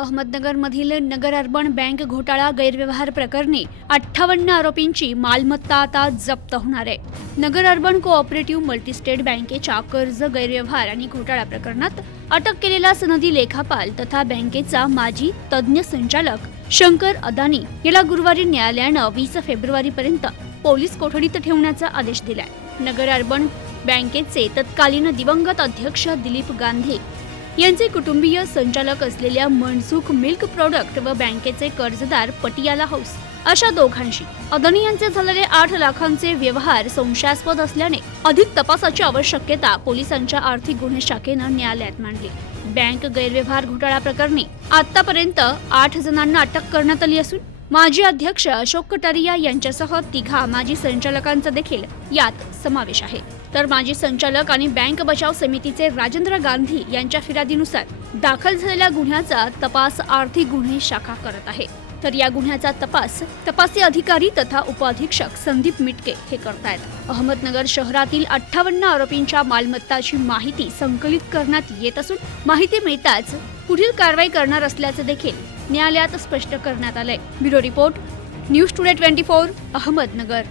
अहमदनगरमधील नगर urban bank घोटाळा गैरव्यवहार प्रकरणी अठ्ठावन्न आरोपींची मालमत्ता आता जप्त होणार आहे. नगर अर्बन कोऑपरेटिव्ह मल्टीस्टेट बँकेच्या कर्ज गैरव्यवहार आणि घोटाळा प्रकरणात अटक केलेला सनदी लेखापाल तथा बँकेचा माजी तज्ज्ञ संचालक शंकर अदानी याला गुरुवारी न्यायालयानं वीस फेब्रुवारीपर्यंत पोलीस कोठडीत ठेवण्याचा आदेश दिलाय. नगर अर्बन बँकेचे तत्कालीन दिवंगत अध्यक्ष दिलीप गांधी यांचे कुटुंबीय संचालक असलेल्या मनसुख मिल्क प्रॉडक्ट व बँकेचे कर्जदार पटियाला हाऊस अशा दोघांशी. अदानी यांचे झालेले आठ लाखांचे व्यवहार संशयास्पद असल्याने अधिक तपासाची आवश्यकता पोलिसांच्या आर्थिक गुन्हे शाखेनं न्यायालयात मांडली. बँक गैरव्यवहार घोटाळा प्रकरणी आतापर्यंत आठ जणांना अटक करण्यात आली असून माजी अध्यक्ष अशोक कटारिया यांच्यासह तिघा माजी संचालकांचा देखील यात समावेश आहे. तर माजी संचालक आणि बँक बचाव समितीचे राजेंद्र गांधी यांच्या फिर्यादीनुसार दाखल झालेल्या गुन्ह्याचा तपास आर्थिक गुन्हे शाखा करत आहे. तर या गुन्ह्याचा तपास तपासी अधिकारी तथा उपअधीक्षक संदीप मिटके हे करतायत. अहमदनगर शहरातील अठ्ठावन्न आरोपींच्या मालमत्ताची माहिती संकलित करण्यात येत असून माहिती मिळताच पुढील कारवाई करणार असल्याचे देखील न्यायालयात स्पष्ट करण्यात आलंय. Bureau report news today twenty four Ahmednagar.